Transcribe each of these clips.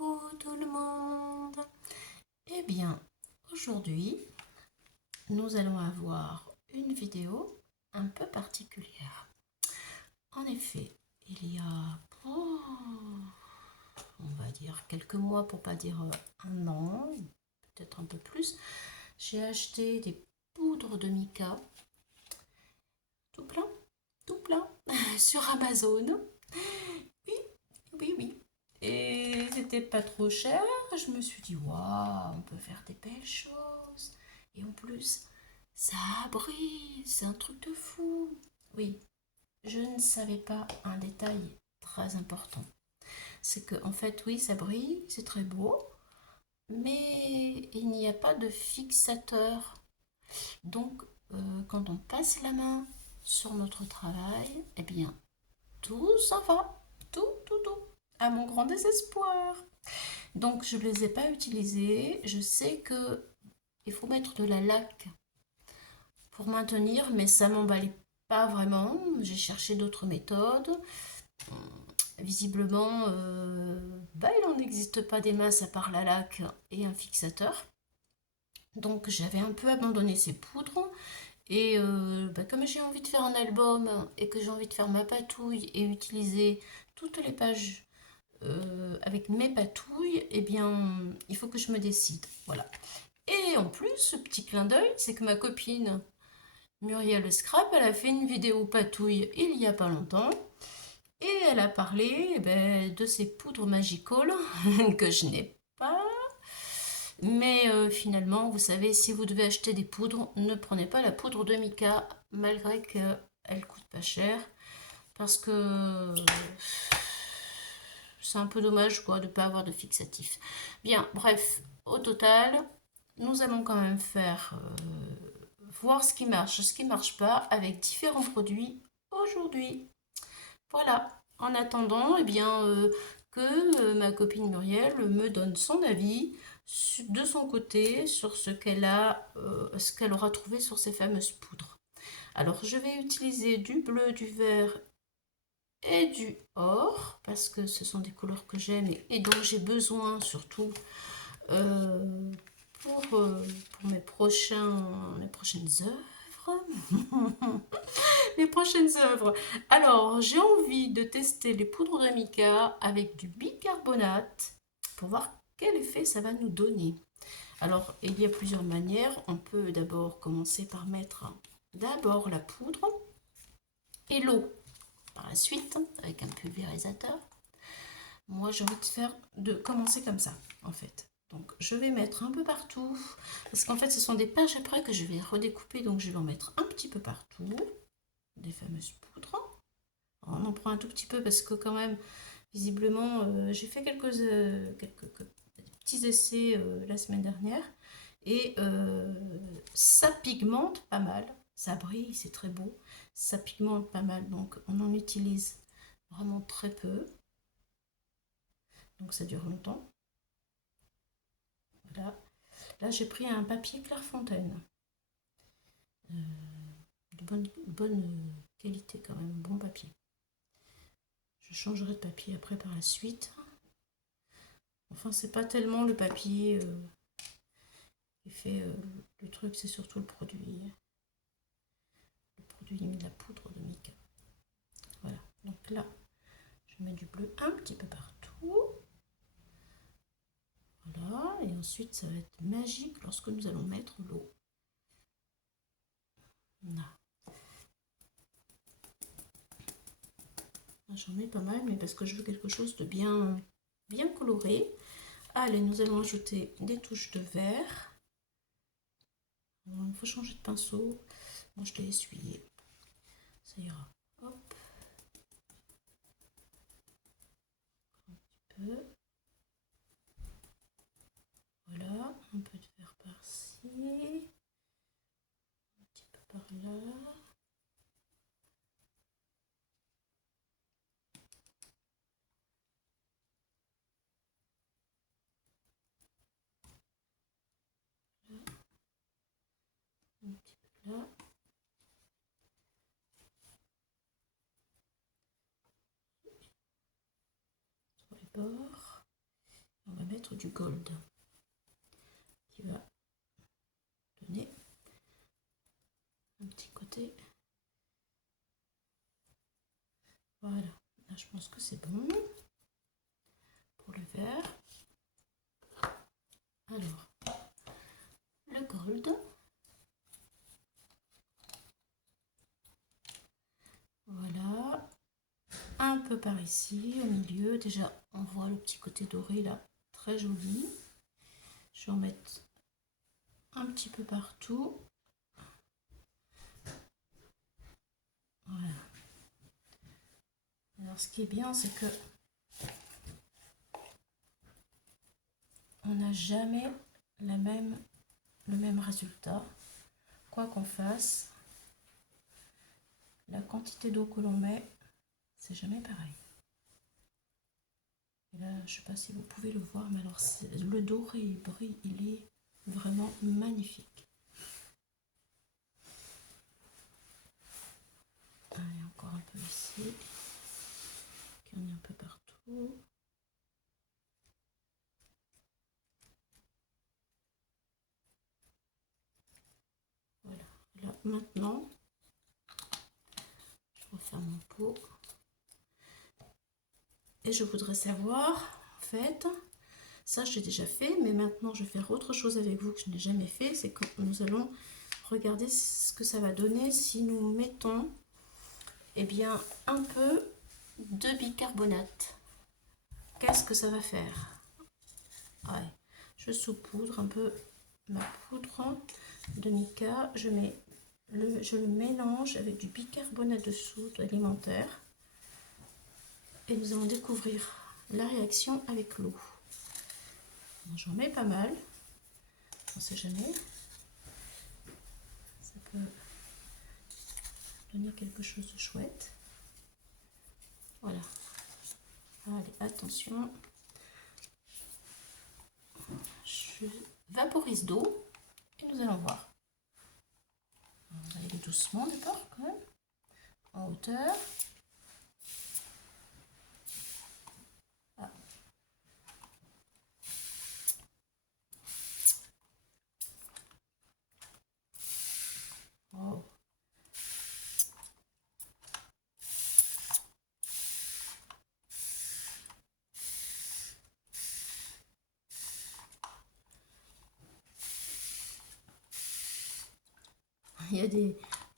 Coucou tout le monde. Eh bien, aujourd'hui, nous allons avoir une vidéo un peu particulière. En effet, il y a, on va dire quelques mois, pour pas dire un an, peut-être un peu plus, j'ai acheté des poudres de mica, tout plein, sur Amazon. Oui, oui, oui. Et c'était pas trop cher. Je me suis dit, waouh, on peut faire des belles choses. Et en plus, ça brille. C'est un truc de fou. Oui, je ne savais pas un détail très important. C'est que, en fait, oui, ça brille, c'est très beau. Mais il n'y a pas de fixateur. Donc, quand on passe la main sur notre travail, eh bien, tout s'en va. Tout. À mon grand désespoir. Donc je ne les ai pas utilisés. Je sais que il faut mettre de la laque pour maintenir, mais ça m'emballait pas vraiment. J'ai cherché d'autres méthodes. Visiblement, il n'en existe pas des masses à part la laque et un fixateur. Donc j'avais un peu abandonné ces poudres. Et comme j'ai envie de faire un album et que j'ai envie de faire ma patouille et utiliser toutes les pages avec mes patouilles, eh bien, il faut que je me décide. Voilà. Et en plus, ce petit clin d'œil, c'est que ma copine Muriel Scrap, elle a fait une vidéo patouille il y a pas longtemps. Et elle a parlé de ces poudres Magical que je n'ai pas. Mais finalement, vous savez, si vous devez acheter des poudres, ne prenez pas la poudre de mica, malgré qu'elle coûte pas cher. Parce que c'est un peu dommage quoi, de ne pas avoir de fixatif. Bien, bref, au total, nous allons quand même faire voir ce qui marche, ce qui ne marche pas avec différents produits aujourd'hui. Voilà, en attendant, eh bien, que ma copine Muriel me donne son avis de son côté sur ce qu'elle aura trouvé sur ces fameuses poudres. Alors, je vais utiliser du bleu, du vert et du or parce que ce sont des couleurs que j'aime et dont j'ai besoin surtout euh, pour mes prochaines œuvres. Mes prochaines œuvres. Alors, j'ai envie de tester les poudres de mica avec du bicarbonate pour voir quel effet ça va nous donner. Alors, il y a plusieurs manières. On peut d'abord commencer par mettre d'abord la poudre et l'eau par la suite avec un pulvérisateur. Moi, j'ai envie de commencer comme ça, en fait. Donc, je vais mettre un peu partout. Parce qu'en fait, ce sont des pages après que je vais redécouper. Donc, je vais en mettre un petit peu partout. Des fameuses poudres. Alors, on en prend un tout petit peu parce que quand même, visiblement, j'ai fait quelques petits essais la semaine dernière. Et ça pigmente pas mal. Ça brille, c'est très beau. Ça pigmente pas mal. Donc, on en utilise vraiment très peu. Donc ça dure longtemps. Voilà. Là, j'ai pris un papier Clairefontaine. De bonne qualité quand même, bon papier. Je changerai de papier après par la suite. Enfin, c'est pas tellement le papier qui fait le truc, c'est surtout le produit. Le produit de la poudre de mica. Voilà. Donc là, je mets du bleu un petit peu partout. Voilà. Et ensuite, ça va être magique lorsque nous allons mettre l'eau. Là. J'en mets pas mal, mais parce que je veux quelque chose de bien coloré. Allez, nous allons ajouter des touches de vert. Il faut changer de pinceau. Moi, je l'ai essuyé. Ça ira. Hop. Un petit peu. Voilà. Un peu de vert par-ci. Un petit peu par-là. Un petit peu là. Sur les bords. On va mettre du gold qui va donner un petit côté. Voilà, là je pense que c'est bon pour le vert. Alors, le gold. Voilà, un peu par ici, au milieu. Déjà, on voit le petit côté doré là, très joli. Je vais en mettre un petit peu partout. Voilà. Alors, ce qui est bien, c'est que on n'a jamais le même résultat, quoi qu'on fasse. La quantité d'eau que l'on met, c'est jamais pareil. Et là, je ne sais pas si vous pouvez le voir, mais alors le doré brille, il est vraiment magnifique. Allez, encore un peu ici. Qui en est un peu partout. Voilà. Là, maintenant, je referme mon pot. Et je voudrais savoir, en fait, ça j'ai déjà fait, mais maintenant je vais faire autre chose avec vous que je n'ai jamais fait, c'est que nous allons regarder ce que ça va donner si nous mettons bien, un peu de bicarbonate. Qu'est-ce que ça va faire? Ouais, je saupoudre un peu ma poudre de mica, je le mélange avec du bicarbonate de soude alimentaire. Et nous allons découvrir la réaction avec l'eau. J'en mets pas mal, on ne sait jamais. Ça peut donner quelque chose de chouette. Voilà. Allez, attention. Je vaporise d'eau et nous allons voir. On va aller doucement d'abord quand même, en hauteur. Oh. Il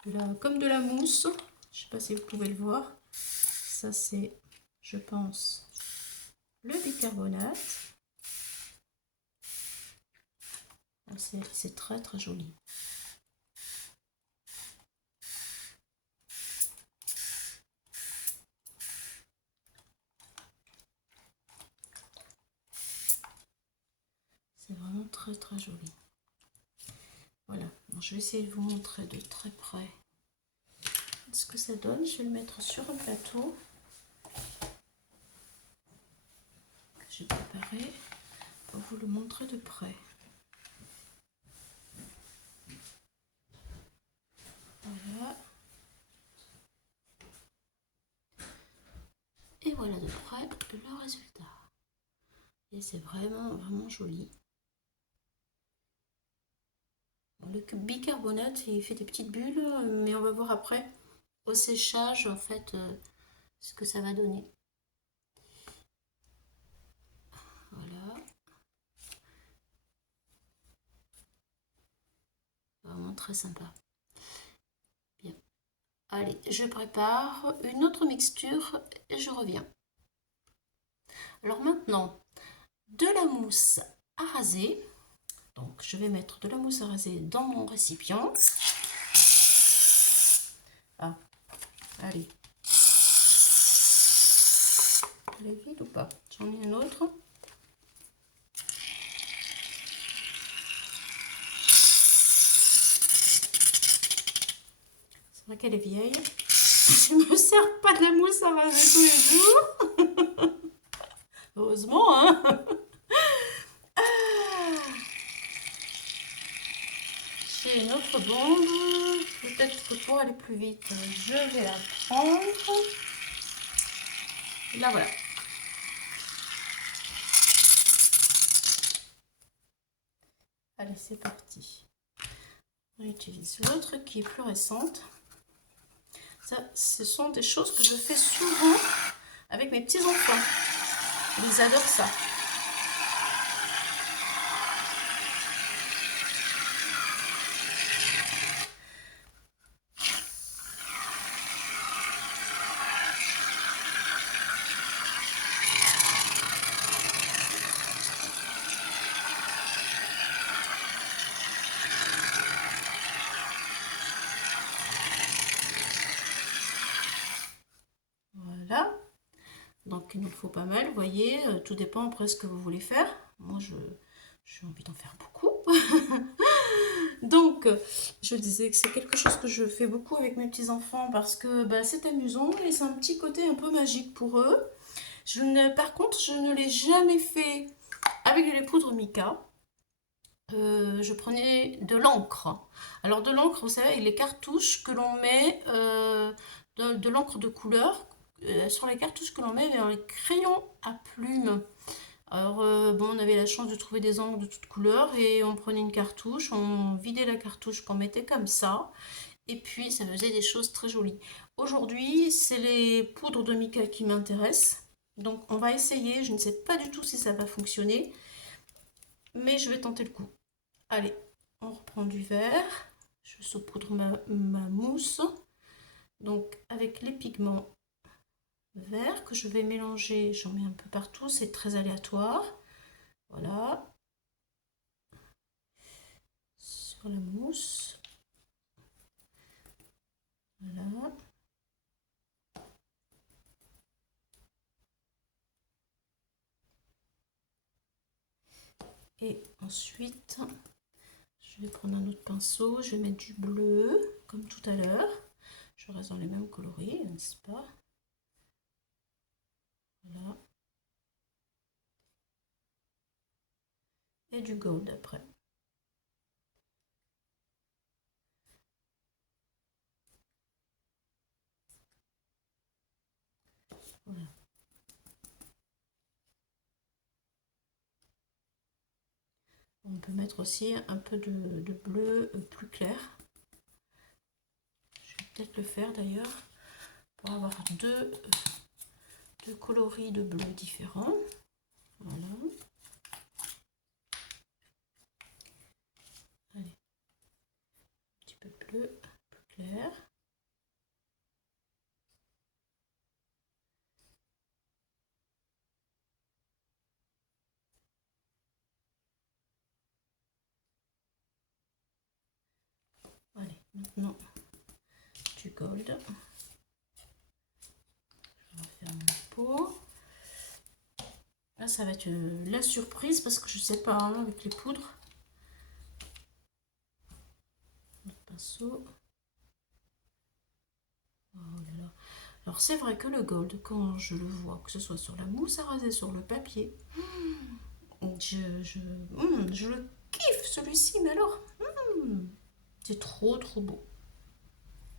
y a comme de la mousse, je ne sais pas si vous pouvez le voir. Ça c'est, je pense, le bicarbonate. C'est très très joli. C'est vraiment très très joli. Voilà, bon, je vais essayer de vous montrer de très près ce que ça donne. Je vais le mettre sur un plateau que j'ai préparé pour vous le montrer de près. Voilà. Et voilà de près le résultat. Et c'est vraiment vraiment joli. Le bicarbonate, il fait des petites bulles, mais on va voir après au séchage en fait ce que ça va donner. Voilà. Vraiment très sympa. Bien. Allez, je prépare une autre mixture et je reviens. Alors maintenant, de la mousse à raser. Donc je vais mettre de la mousse à raser dans mon récipient. Ah, allez. Elle est vide ou pas? J'en ai une autre. C'est vrai qu'elle est vieille. Je ne me sers pas de la mousse à raser tous les jours. Heureusement, hein. J'ai une autre bombe. Peut-être que pour aller plus vite, je vais la prendre. Là, voilà. Allez, c'est parti. On utilise l'autre qui est plus récente. Ça, ce sont des choses que je fais souvent avec mes petits-enfants. Ils adorent ça. Voilà. Donc, il nous faut pas mal, vous voyez, tout dépend après ce que vous voulez faire. Moi, j'ai envie d'en faire beaucoup. Donc, je disais que c'est quelque chose que je fais beaucoup avec mes petits-enfants parce que bah, c'est amusant et c'est un petit côté un peu magique pour eux. Par contre, je ne l'ai jamais fait avec de la poudre mica. Je prenais de l'encre. Alors de l'encre, vous savez, les cartouches que l'on met, de l'encre de couleur, sur les cartouches que l'on met dans les crayons à plumes. Alors bon, on avait la chance de trouver des encres de toutes couleurs et on prenait une cartouche, on vidait la cartouche qu'on mettait comme ça et puis ça faisait des choses très jolies. Aujourd'hui, c'est les poudres de mica qui m'intéressent. Donc on va essayer, je ne sais pas du tout si ça va fonctionner, mais je vais tenter le coup. Allez, on reprend du verre. Je saupoudre ma mousse. Donc, avec les pigments verts que je vais mélanger, j'en mets un peu partout, c'est très aléatoire. Voilà. Sur la mousse. Voilà. Et ensuite, je vais prendre un autre pinceau, je vais mettre du bleu, comme tout à l'heure. Je reste dans les mêmes coloris, n'est-ce pas? Voilà. Et du gold après. Voilà. On peut mettre aussi un peu de bleu plus clair. Je vais peut-être le faire d'ailleurs pour avoir deux coloris de bleu différents. Voilà. Allez. Un petit peu de bleu plus clair. Allez, maintenant du gold. Je vais refaire mon pot. Là, ça va être la surprise parce que je sais pas hein, avec les poudres. Notre pinceau. Oh là là. Alors c'est vrai que le gold, quand je le vois, que ce soit sur la mousse à raser, sur le papier, je le kiffe celui-ci, mais alors, c'est trop beau.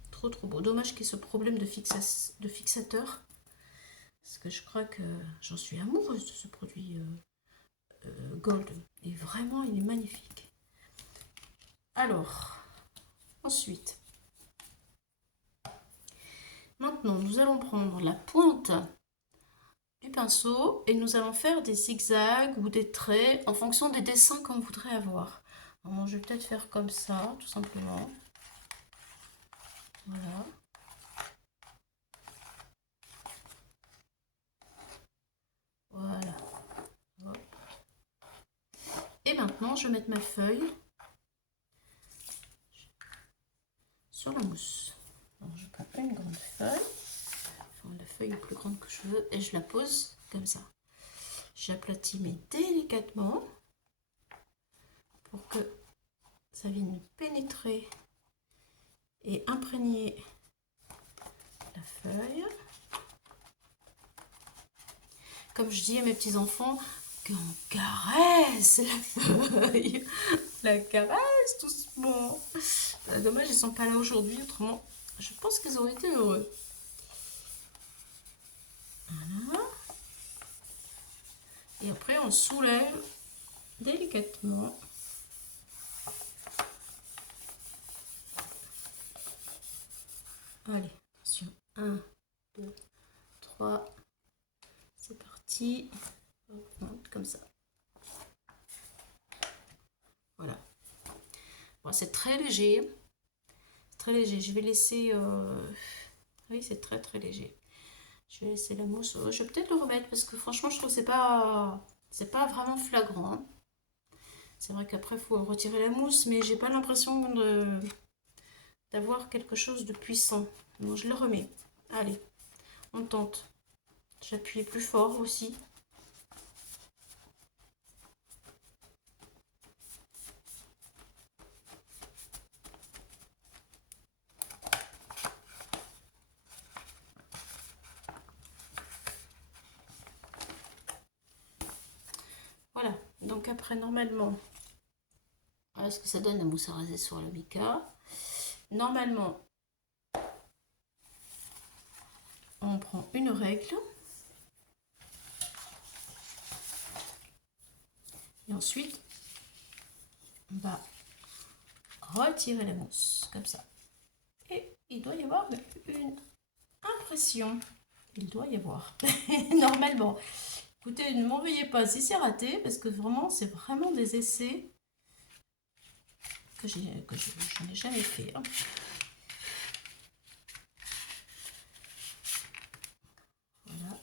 Trop beau. Dommage qu'il y ait ce problème de fixateur. Parce que je crois que j'en suis amoureuse de ce produit gold. Et vraiment, il est magnifique. Alors, ensuite, maintenant, nous allons prendre la pointe du pinceau et nous allons faire des zigzags ou des traits en fonction des dessins qu'on voudrait avoir. Alors, je vais peut-être faire comme ça, tout simplement. Voilà. Voilà. Hop. Et maintenant, je vais mettre ma feuille sur la mousse. Alors, je prends une grande feuille. Enfin, la feuille est plus grande que je veux et je la pose comme ça. J'aplatis mais délicatement pour que ça vienne pénétrer et imprégner la feuille. Comme je dis à mes petits-enfants, qu'on caresse la feuille. La caresse doucement. Dommage, ils sont pas là aujourd'hui, autrement, je pense qu'ils auraient été heureux. Voilà. Et après, on soulève délicatement. Allez, attention. 1, 2, 3. C'est parti. On monte comme ça. Voilà. Bon, c'est très léger. Très léger. Je vais laisser... Oui, c'est très très léger. Je vais laisser la mousse. Je vais peut-être le remettre parce que franchement, je trouve que c'est pas vraiment flagrant. C'est vrai qu'après, il faut retirer la mousse, mais j'ai pas l'impression d'avoir quelque chose de puissant. Donc, je le remets. Allez, on tente. J'appuie plus fort aussi. Voilà, donc après, normalement, voilà ce que ça donne la mousse à raser sur le mica. Normalement, on prend une règle. Et ensuite, on va retirer la mousse, comme ça. Et il doit y avoir une impression. Il doit y avoir, normalement. Écoutez, ne m'en veuillez pas si c'est raté, parce que vraiment, c'est vraiment des essais que je n'ai jamais fait. Hein. Voilà.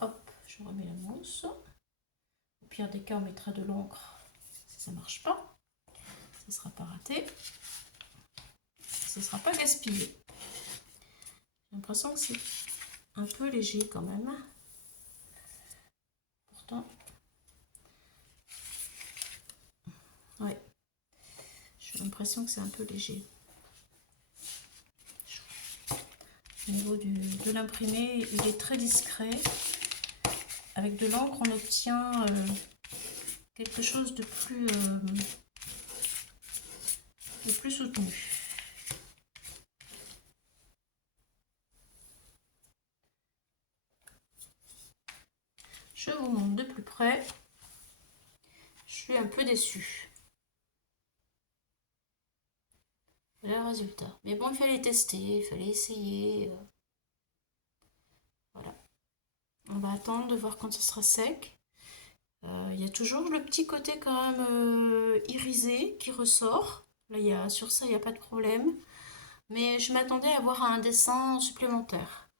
Hop, je remets la mousse. Au pire des cas, on mettra de l'encre si ça ne marche pas. Ça ne sera pas raté. Ça ne sera pas gaspillé. J'ai l'impression que c'est un peu léger quand même. Pourtant, ouais. J'ai l'impression que c'est un peu léger. Au niveau de l'imprimé, il est très discret. Avec de l'encre, on obtient quelque chose de plus soutenu. Je vous montre de plus près. Je suis un peu déçue. Voilà le résultat. Mais bon, il fallait tester, il fallait essayer. Voilà. On va attendre de voir quand ce sera sec. Il y a toujours le petit côté quand même irisé qui ressort. Là, sur ça, il n'y a pas de problème. Mais je m'attendais à avoir un dessin supplémentaire.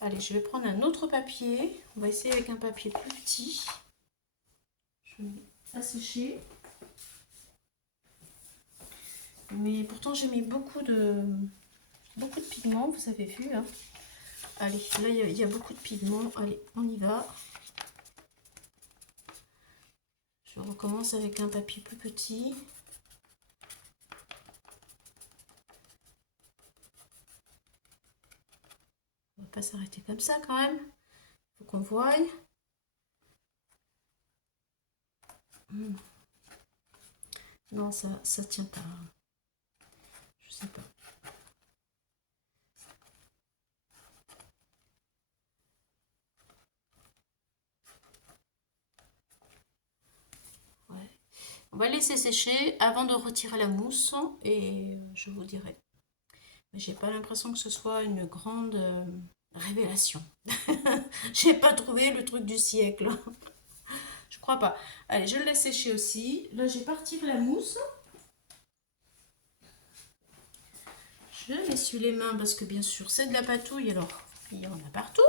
Allez, je vais prendre un autre papier. On va essayer avec un papier plus petit. Je vais assécher. Mais pourtant, j'ai mis beaucoup de pigments, vous avez vu. Hein. Allez, là, il y a beaucoup de pigments. Allez, on y va. Je recommence avec un papier plus petit. On va pas s'arrêter comme ça quand même. Faut qu'on voie. Non, ça tient pas. Je sais pas. Ouais. On va laisser sécher avant de retirer la mousse et je vous dirai. Mais j'ai pas l'impression que ce soit une grande révélation. J'ai pas trouvé le truc du siècle. Je crois pas. Allez, je le laisse sécher aussi. Là, j'ai parti la mousse. Je m'essuie les mains parce que bien sûr, c'est de la patouille. Alors, il y en a partout.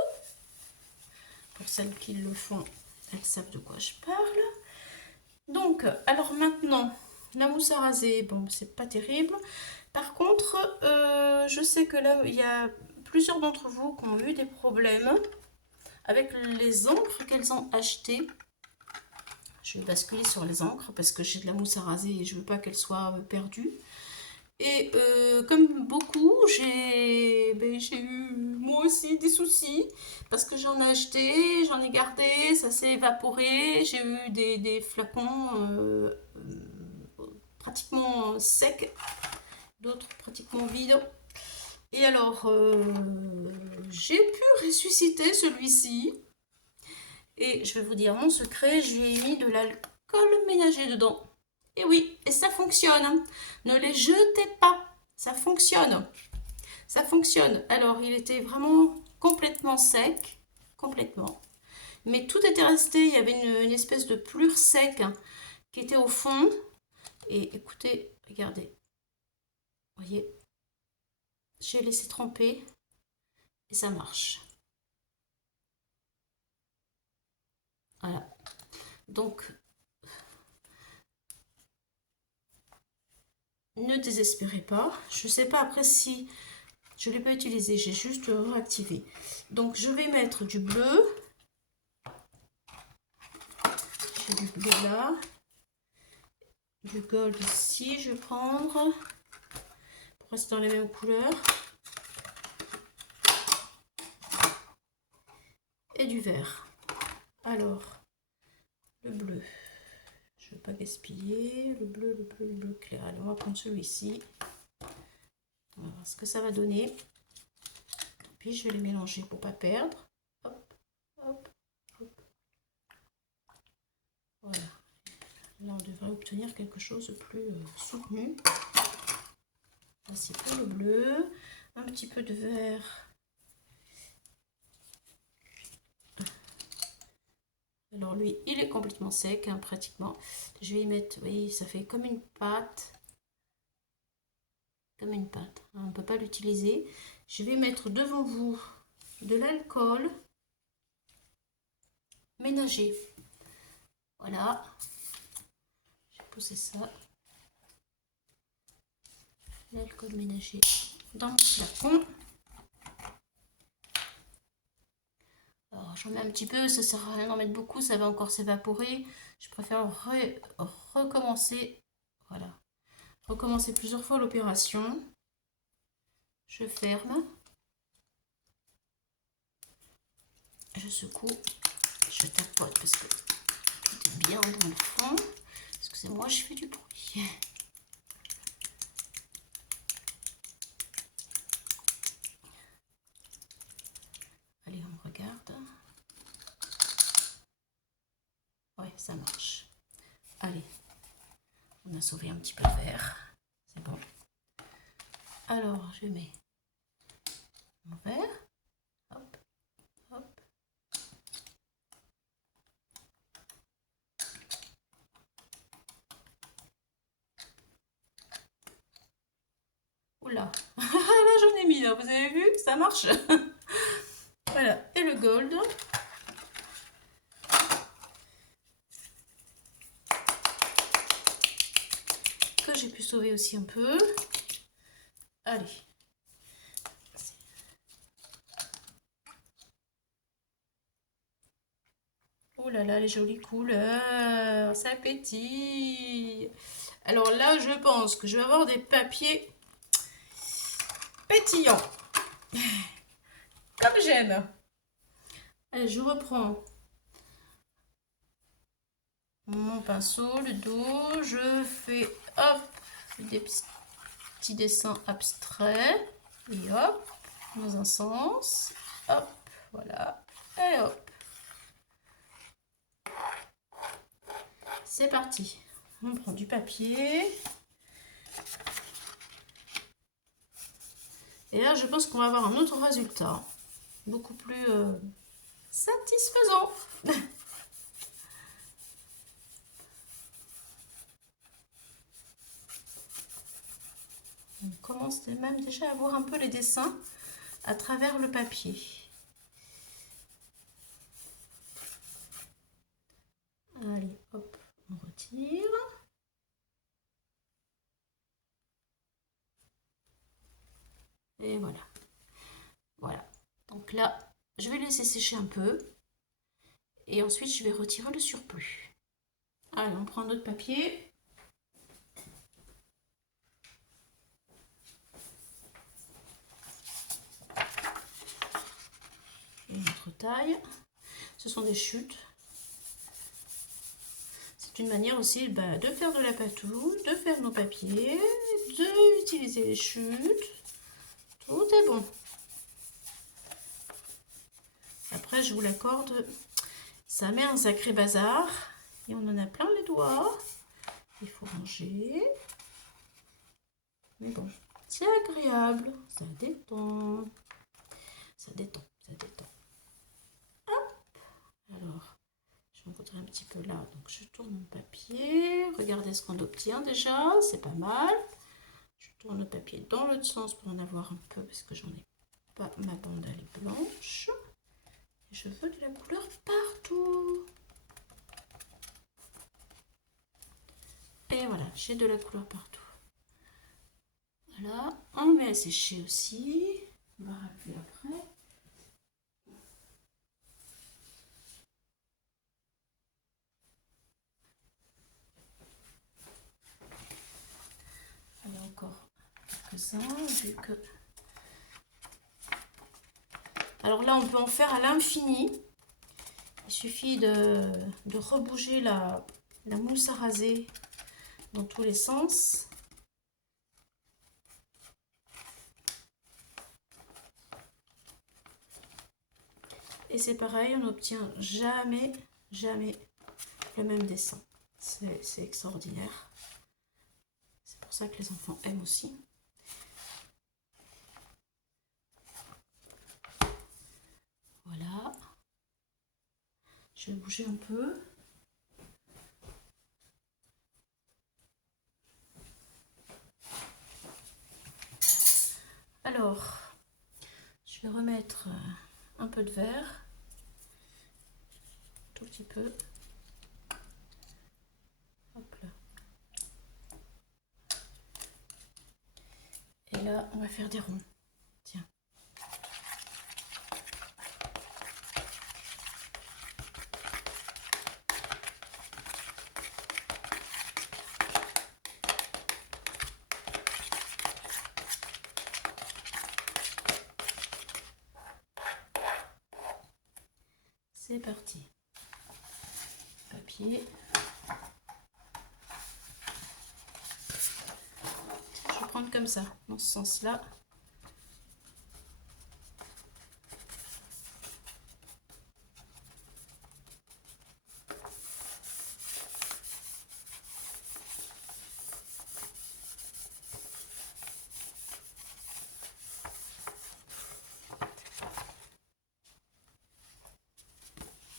Pour celles qui le font, elles savent de quoi je parle. Donc, alors maintenant, la mousse à raser, bon, c'est pas terrible. Par contre, je sais que là, il y a plusieurs d'entre vous qui ont eu des problèmes avec les encres qu'elles ont achetées. Je vais basculer sur les encres parce que j'ai de la mousse à raser et je veux pas qu'elle soit perdue. Et comme beaucoup, j'ai eu moi aussi des soucis parce que j'en ai acheté, j'en ai gardé, ça s'est évaporé. J'ai eu des flacons pratiquement secs, d'autres pratiquement vides. Et alors, j'ai pu ressusciter celui-ci. Et je vais vous dire mon secret, je lui ai mis de l'alcool ménager dedans. Et oui, et ça fonctionne. Ne les jetez pas, ça fonctionne. ça fonctionne. Alors, il était vraiment complètement sec, complètement. Mais tout était resté, il y avait une espèce de pelure sec hein, qui était au fond. Et écoutez, regardez, vous voyez, j'ai laissé tremper et ça marche. Voilà. Donc, ne désespérez pas. Je ne sais pas après si je ne l'ai pas utilisé, j'ai juste réactivé. Donc, je vais mettre du bleu. J'ai du bleu là. Du gold ici, je vais prendre. Pour rester dans les mêmes couleurs. Et du vert. Alors, le bleu. Je ne veux pas gaspiller. Le bleu, le bleu, le bleu clair. Allez, on va prendre celui-ci. On va voir ce que ça va donner. Puis je vais les mélanger pour ne pas perdre. Hop, hop, hop. Voilà. Là, on devrait obtenir quelque chose de plus soutenu. Voici pour le bleu. Un petit peu de vert. Alors lui, il est complètement sec, hein, pratiquement. Je vais y mettre, vous voyez, ça fait comme une pâte. Comme une pâte. On ne peut pas l'utiliser. Je vais mettre devant vous de l'alcool ménager. Voilà. Je vais poser ça. L'alcool ménager dans mon flacon. Alors j'en mets un petit peu, ça sert à rien d'en mettre beaucoup, ça va encore s'évaporer. Je préfère recommencer. Voilà. Recommencer plusieurs fois l'opération. Je ferme. Je secoue. Je tapote parce que tout est bien dans le fond. Excusez-moi, je fais du bruit. Allez, on regarde. Ouais, ça marche. Allez, on a sauvé un petit peu le verre. C'est bon. Alors, je mets mon verre. Hop, hop. Oula, là j'en ai mis là, vous avez vu, ça marche. Voilà, et le gold. Que j'ai pu sauver aussi un peu. Allez. Oh là là, les jolies couleurs, ça pétille. Alors là, je pense que je vais avoir des papiers pétillants. Comme j'aime. Allez, je reprends mon pinceau, le dos. Je fais, hop, des petits dessins abstraits. Et hop, dans un sens. Hop, voilà. Et hop. C'est parti. On prend du papier. Et là, je pense qu'on va avoir un autre résultat. Beaucoup plus satisfaisant. On commence même déjà à voir un peu les dessins à travers le papier. Allez, hop, on retire. Et voilà. Voilà. Donc là, je vais laisser sécher un peu. Et ensuite, je vais retirer le surplus. Allez, on prend notre papier. Et notre taille. Ce sont des chutes. C'est une manière aussi de faire de la patouille, de faire nos papiers, d'utiliser les chutes. Tout est bon. Après, je vous l'accorde, ça met un sacré bazar. Et on en a plein les doigts. Il faut ranger. Mais bon, C'est agréable, ça détend. Ça détend, ça détend. Hop. Alors, je vais montrer un petit peu là. Donc, je tourne mon papier. Regardez ce qu'on obtient déjà, c'est pas mal. Je tourne le papier dans l'autre sens pour en avoir un peu parce que j'en ai pas. Ma bande elle est blanche. Et je veux de la couleur partout. Et voilà, j'ai de la couleur partout. Voilà, on met à sécher aussi. On va racler après. Il y a encore quelques-uns, vu que... Alors là, on peut en faire à l'infini. Il suffit de rebouger la mousse à raser dans tous les sens. Et c'est pareil, on n'obtient jamais le même dessin. C'est extraordinaire. C'est pour ça que les enfants aiment aussi. Voilà. Je vais bouger un peu. Alors, je vais remettre un peu de vert. Tout petit peu. Hop là. Et là, on va faire des ronds. Tiens. C'est parti. Papier. Je vais prendre comme ça, dans ce sens-là.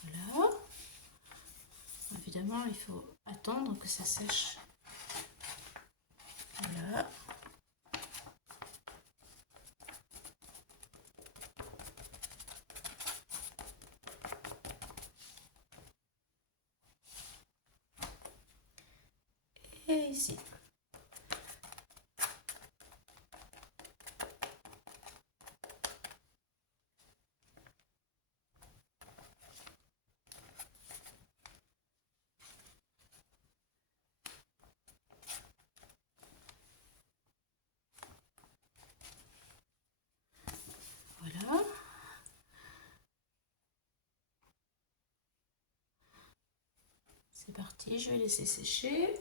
Voilà. Évidemment, il faut attendre que ça sèche. Voilà. Et ici. Voilà. C'est parti, je vais laisser sécher.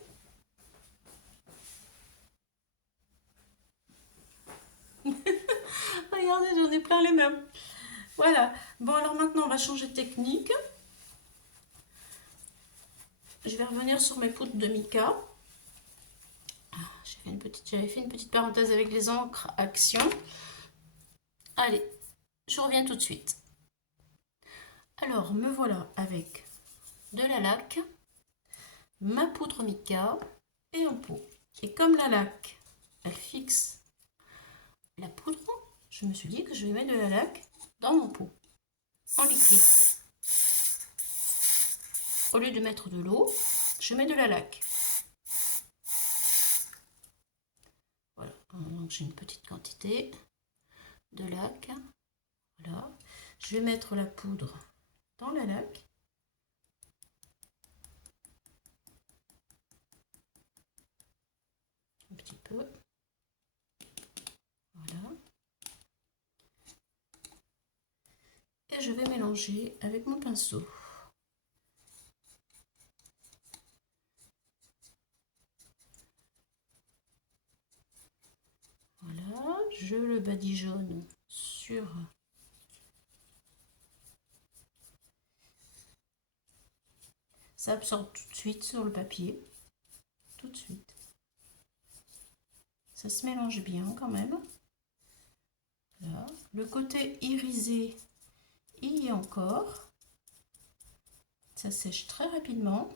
Regardez, j'en ai plein les mains. Voilà. Bon, alors maintenant, on va changer de technique. Je vais revenir sur mes poudres de mica. J'avais fait une petite parenthèse avec les encres Action. Allez, je reviens tout de suite. Alors, me voilà avec de la laque, ma poudre mica et un pot. Et comme la laque, elle fixe la poudre, je me suis dit que je vais mettre de la laque dans mon pot, en liquide. Au lieu de mettre de l'eau, je mets de la laque. Voilà, donc j'ai une petite quantité de laque. Voilà, je vais mettre la poudre dans la laque. Un petit peu. Voilà. Et je vais mélanger avec mon pinceau. Voilà, je le badigeonne sur ça absorbe tout de suite sur le papier, tout de suite. Ça se mélange bien quand même. Là. Le côté irisé, il y est encore. Ça sèche très rapidement.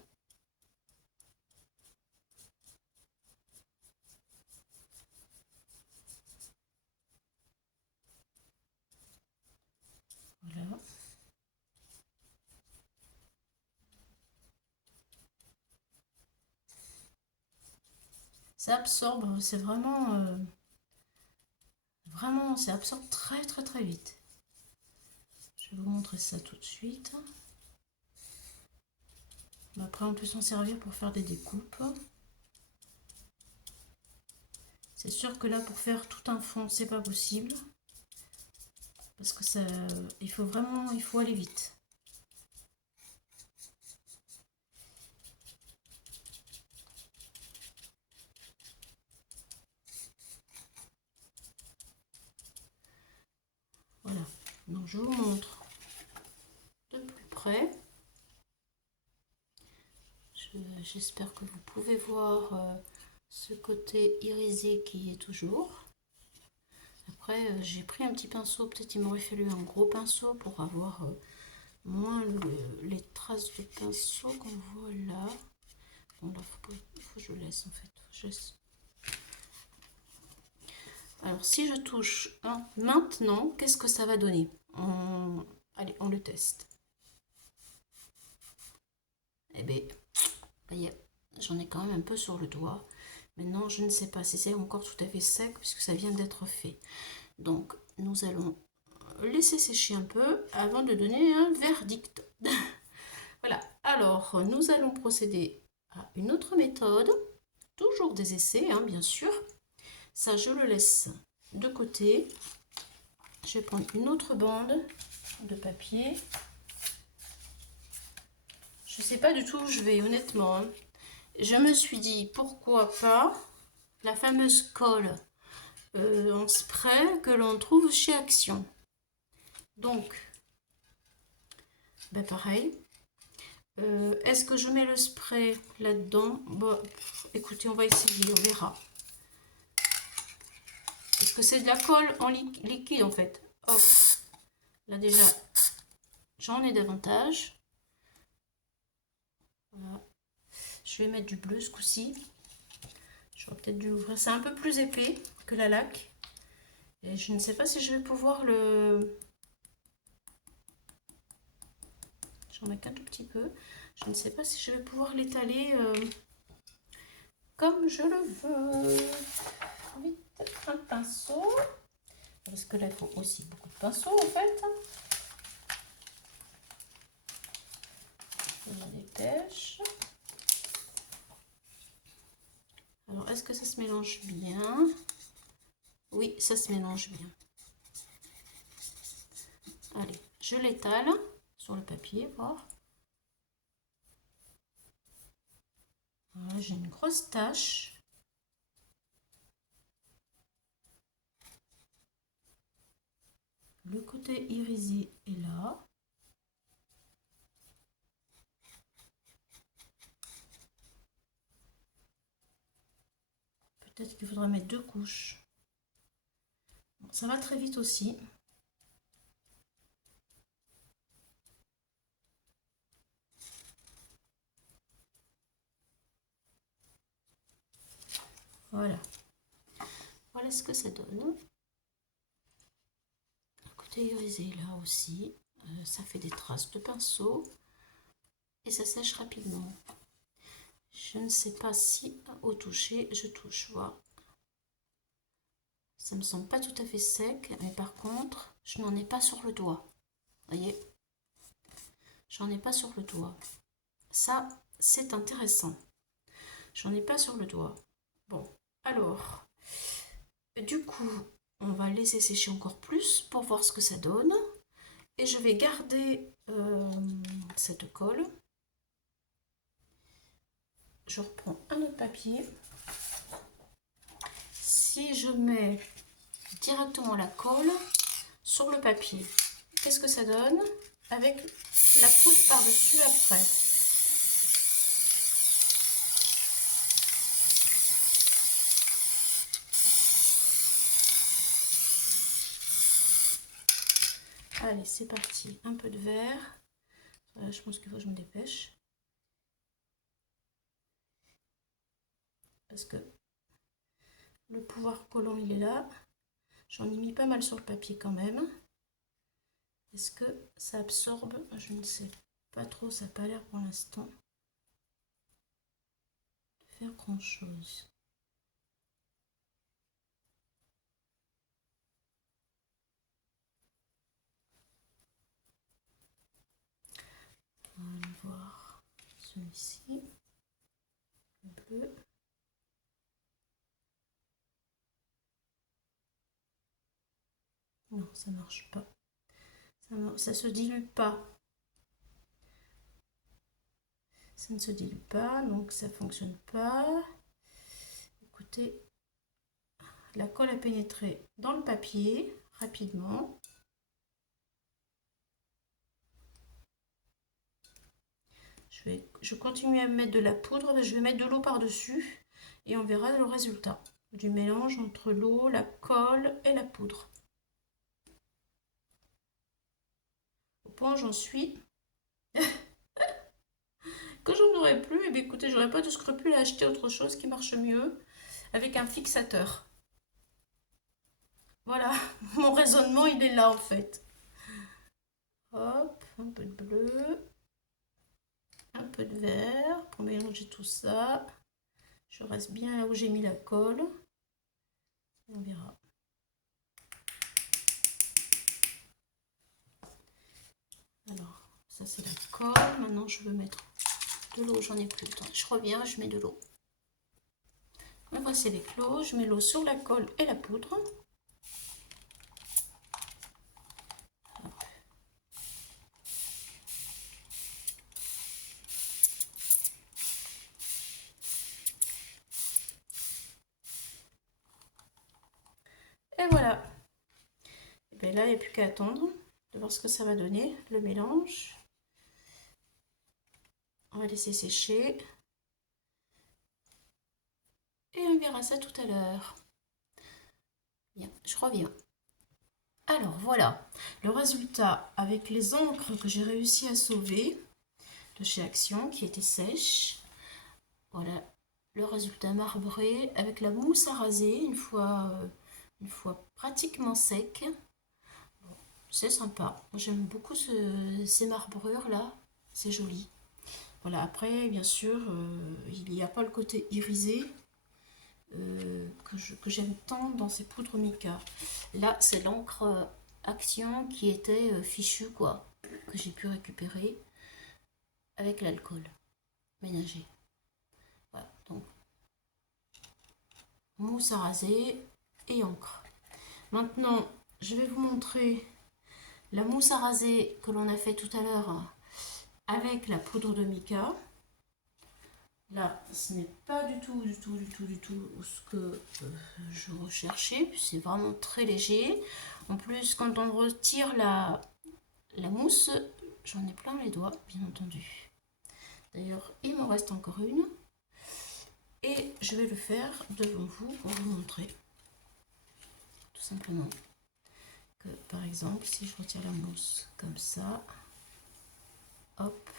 Voilà. Ça absorbe, c'est vraiment, vraiment, ça absorbe très vite. Je vais vous montrer ça tout de suite. Après, on peut s'en servir pour faire des découpes. C'est sûr que là, pour faire tout un fond, c'est pas possible. Parce que ça, il faut aller vite. Voilà, donc je vous montre de plus près. J'espère que vous pouvez voir ce côté irisé qui est toujours. Après, j'ai pris un petit pinceau, peut-être il m'aurait fallu un gros pinceau pour avoir moins les traces de pinceau qu'on voit là. Bon, là, il faut que je laisse en fait. Alors, si je touche maintenant, qu'est-ce que ça va donner? Allez, on le teste. Eh bien, voyez, j'en ai quand même un peu sur le doigt. Maintenant, je ne sais pas si c'est encore tout à fait sec puisque ça vient d'être fait. Donc, nous allons laisser sécher un peu avant de donner un verdict. Voilà, alors nous allons procéder à une autre méthode. Toujours des essais, hein, bien sûr. Ça, je le laisse de côté. Je vais prendre une autre bande de papier. Je ne sais pas du tout où je vais, honnêtement. Hein. Je me suis dit, pourquoi pas la fameuse colle en spray que l'on trouve chez Action. Donc, ben pareil. Est-ce que je mets le spray là-dedans? Bon, écoutez, on va essayer, on verra. Parce que c'est de la colle en liquide en fait. Hop. Là déjà, j'en ai davantage. Voilà. Je vais mettre du bleu ce coup-ci. J'aurais peut-être dû l'ouvrir. C'est un peu plus épais que la laque. Et je ne sais pas si je vais pouvoir le... J'en ai qu'un tout petit peu. Je ne sais pas si je vais pouvoir l'étaler comme je le veux. Vite, un pinceau. Parce que là, il faut aussi beaucoup de pinceaux en fait. Je me dépêche. Alors, est-ce que ça se mélange bien? Oui, ça se mélange bien. Allez, je l'étale sur le papier, voir. Voilà, j'ai une grosse tache. Le côté irisé est là. Peut-être qu'il faudra mettre 2 couches. Bon, ça va très vite aussi. Voilà. Voilà ce que ça donne. Le côté irisé là aussi. Ça fait des traces de pinceau. Et ça sèche rapidement. Je ne sais pas si au toucher, je touche. Voilà. Ça me semble pas tout à fait sec, mais par contre, je n'en ai pas sur le doigt. Vous voyez? J'en ai pas sur le doigt. Ça, c'est intéressant. J'en ai pas sur le doigt. Bon, alors, du coup, on va laisser sécher encore plus pour voir ce que ça donne. Et je vais garder cette colle. Je reprends un autre papier. Si je mets directement la colle sur le papier, qu'est-ce que ça donne avec la poudre par-dessus après? Allez, c'est parti. Un peu de vert. Je pense qu'il faut que je me dépêche. Parce que le pouvoir collant, il est là. J'en ai mis pas mal sur le papier quand même. Est-ce que ça absorbe? Je ne sais pas trop. Ça n'a pas l'air pour l'instant de faire grand-chose. On va aller voir celui-ci. Le bleu. Non, ça marche pas. Ça se dilue pas. Ça ne se dilue pas, donc ça fonctionne pas. Écoutez, la colle a pénétré dans le papier rapidement. Je continue à mettre de la poudre, je vais mettre de l'eau par-dessus et on verra le résultat du mélange entre l'eau, la colle et la poudre. Au point où j'en suis, que j'en aurais plus, et bien écoutez, j'aurais pas de scrupule à acheter autre chose qui marche mieux avec un fixateur. Voilà, mon raisonnement il est là en fait. Hop, un peu de bleu, un peu de vert pour mélanger tout ça. Je reste bien là où j'ai mis la colle. Et on verra. Alors, ça c'est la colle. Maintenant, je veux mettre de l'eau. J'en ai plus le temps. Je reviens, je mets de l'eau. Me voici les clos. Je mets l'eau sur la colle et la poudre. Et voilà. Et bien là, il n'y a plus qu'à attendre de voir ce que ça va donner, le mélange. On va laisser sécher. Et on verra ça tout à l'heure. Bien, je reviens. Alors voilà, le résultat avec les encres que j'ai réussi à sauver de chez Action qui étaient sèches. Voilà le résultat marbré avec la mousse à raser une fois pratiquement sec. Bon, c'est sympa. J'aime beaucoup ces marbrures là, c'est joli. Voilà, après bien sûr il n'y a pas le côté irisé que j'aime tant dans ces poudres mica. Là c'est l'encre Action qui était fichue quoi, que j'ai pu récupérer avec l'alcool ménager. Voilà, donc mousse à raser et encre. Maintenant, je vais vous montrer la mousse à raser que l'on a fait tout à l'heure avec la poudre de mica. Là, ce n'est pas du tout ce que je recherchais. C'est vraiment très léger. En plus, quand on retire la mousse, j'en ai plein les doigts, bien entendu. D'ailleurs, il m'en reste encore une. Et je vais le faire devant vous pour vous montrer. Tout simplement. Que, par exemple, si je retire la mousse comme ça, hop.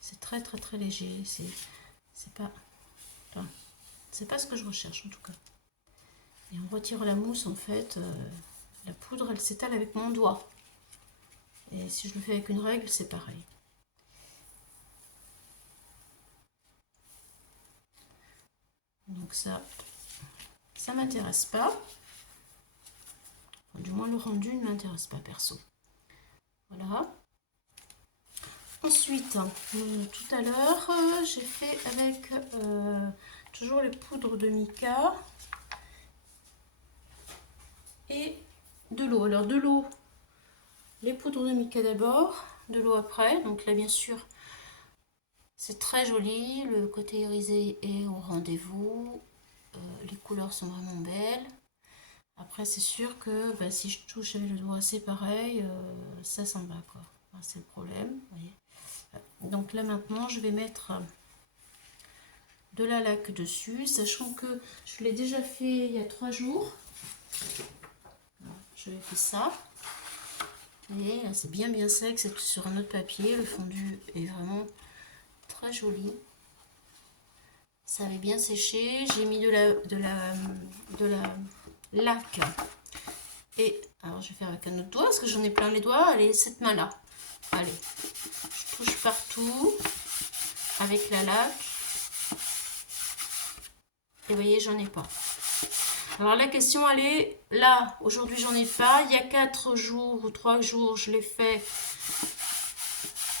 C'est très léger. C'est pas, enfin, c'est pas ce que je recherche en tout cas. Et on retire la mousse en fait. La poudre, elle s'étale avec mon doigt. Et si je le fais avec une règle, c'est pareil. Donc ça m'intéresse pas. Enfin, du moins, le rendu ne m'intéresse pas perso. Voilà. Ensuite, tout à l'heure, j'ai fait avec toujours les poudres de mica et de l'eau. Alors de l'eau, les poudres de mica d'abord, de l'eau après. Donc là, bien sûr, c'est très joli. Le côté irisé est au rendez-vous. Les couleurs sont vraiment belles. Après, c'est sûr que si je touche avec le doigt, c'est pareil. Ça s'en va, quoi. C'est le problème. Vous voyez. Donc là, maintenant, je vais mettre de la laque dessus, sachant que je l'ai déjà fait il y a 3 jours. Je vais faire ça. Vous voyez, c'est bien sec, c'est sur un autre papier. Le fondu est vraiment très joli. Ça avait bien séché. J'ai mis de la laque. Et alors je vais faire avec un autre doigt parce que j'en ai plein les doigts. Allez, cette main là. Allez, je touche partout avec la laque. Et vous voyez, j'en ai pas. Alors la question elle est là, aujourd'hui j'en ai pas, il y a 4 jours ou 3 jours je l'ai fait,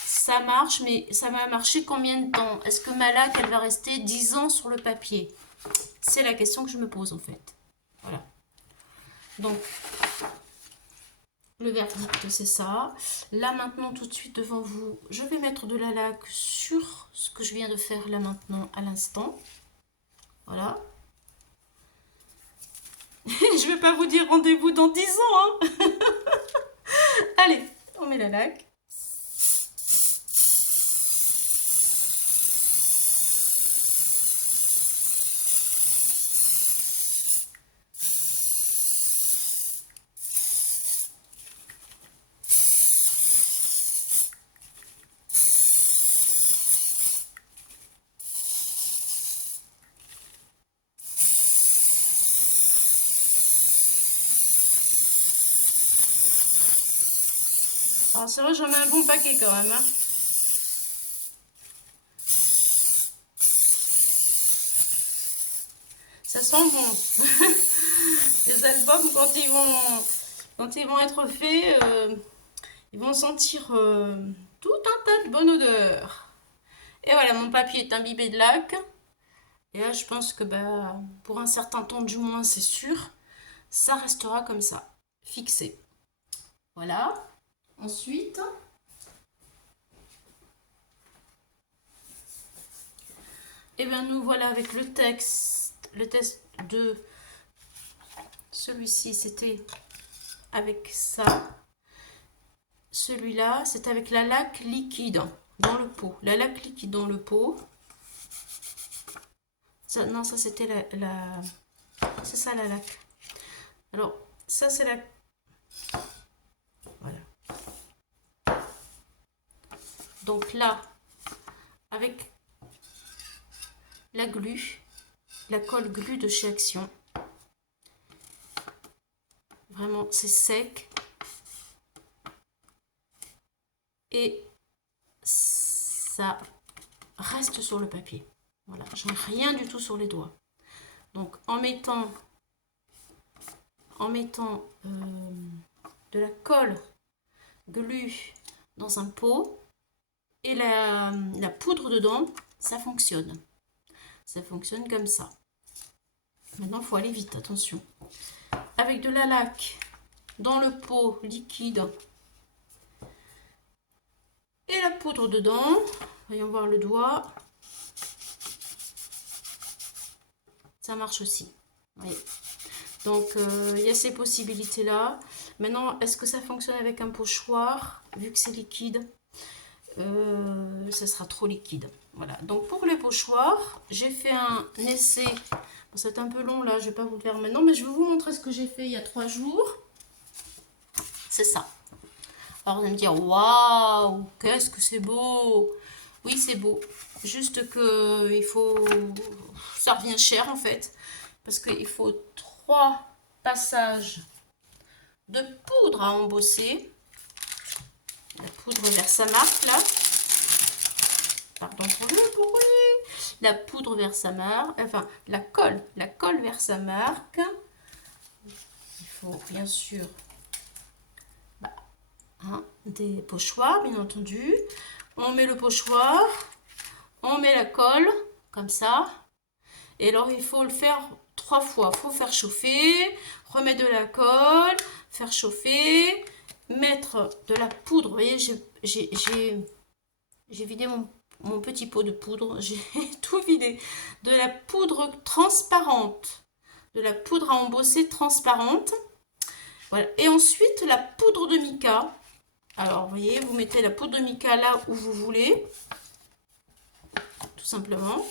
ça marche, mais ça va marcher combien de temps? Est-ce que ma laque elle va rester 10 ans sur le papier? C'est la question que je me pose en fait. Voilà. Donc le verdict c'est ça. Là maintenant tout de suite devant vous, je vais mettre de la laque sur ce que je viens de faire là maintenant à l'instant. Voilà. Je vais pas vous dire rendez-vous dans 10 ans. Hein. Allez, on met la laque. Alors c'est vrai, j'en mets un bon paquet quand même. Hein. Ça sent bon. Les albums, quand ils vont être faits, ils vont sentir tout un tas de bonne odeur. Et voilà, mon papier est imbibé de laque. Et là, je pense que bah, pour un certain temps, du moins, c'est sûr, ça restera comme ça, fixé. Voilà. Ensuite, et bien nous voilà avec le test de celui-ci, c'était avec ça. Celui-là, c'est avec la laque liquide dans le pot. La laque liquide dans le pot. Ça, non, ça c'était c'est ça la laque. Alors, ça c'est la... Voilà. Donc là, avec la glu, la colle glu de chez Action. Vraiment, c'est sec. Et ça reste sur le papier. Voilà, j'ai rien du tout sur les doigts. Donc en mettant de la colle glu dans un pot et la poudre dedans, ça fonctionne. Ça fonctionne comme ça. Maintenant, il faut aller vite, attention. Avec de la laque dans le pot liquide et la poudre dedans. Voyons voir le doigt. Ça marche aussi. Oui. Donc, il y a ces possibilités-là. Maintenant, est-ce que ça fonctionne avec un pochoir? Vu que c'est liquide, ça sera trop liquide. Voilà. Donc, pour le pochoir, j'ai fait un essai. Bon, c'est un peu long, là. Je ne vais pas vous le faire maintenant. Mais je vais vous montrer ce que j'ai fait il y a 3 jours. C'est ça. Alors, vous allez me dire, waouh, qu'est-ce que c'est beau! Oui, c'est beau. Juste que il faut... ça revient cher, en fait. Parce qu'il faut 3 passages de poudre à embosser. La poudre Versamark, là. Pardon pour le bruit. La poudre Versamark, enfin, la colle Versamark. Il faut, bien sûr, des pochoirs, bien entendu. On met le pochoir, on met la colle, comme ça. Et alors, il faut le faire 3 fois. Il faut faire chauffer, remettre de la colle, faire chauffer, mettre de la poudre. Vous voyez, j'ai vidé mon petit pot de poudre. J'ai tout vidé. De la poudre transparente. De la poudre à embosser transparente. Voilà. Et ensuite, la poudre de mica. Alors, vous voyez, vous mettez la poudre de mica là où vous voulez. Tout simplement.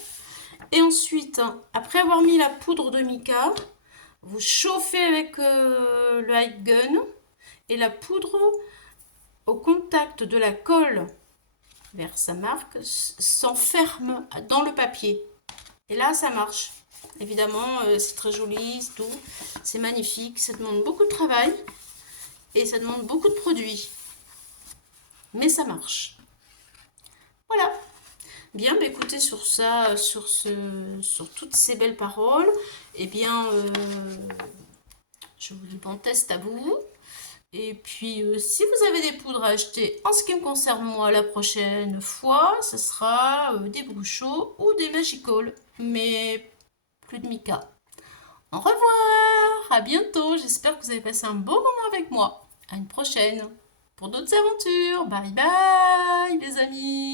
Et ensuite, après avoir mis la poudre de mica, vous chauffez avec le high gun et la poudre au contact de la colle vers sa marque s'enferme dans le papier. Et là, ça marche. Évidemment, c'est très joli, c'est tout. C'est magnifique. Ça demande beaucoup de travail et ça demande beaucoup de produits. Mais ça marche. Voilà. Bien, bah écoutez, sur ça, sur toutes ces belles paroles, eh bien, je vous dis bon test à vous. Et puis, si vous avez des poudres à acheter, en ce qui me concerne moi, la prochaine fois, ce sera des Bruchot ou des Magical. Mais plus de mica. Au revoir, à bientôt. J'espère que vous avez passé un bon moment avec moi. À une prochaine pour d'autres aventures. Bye bye les amis.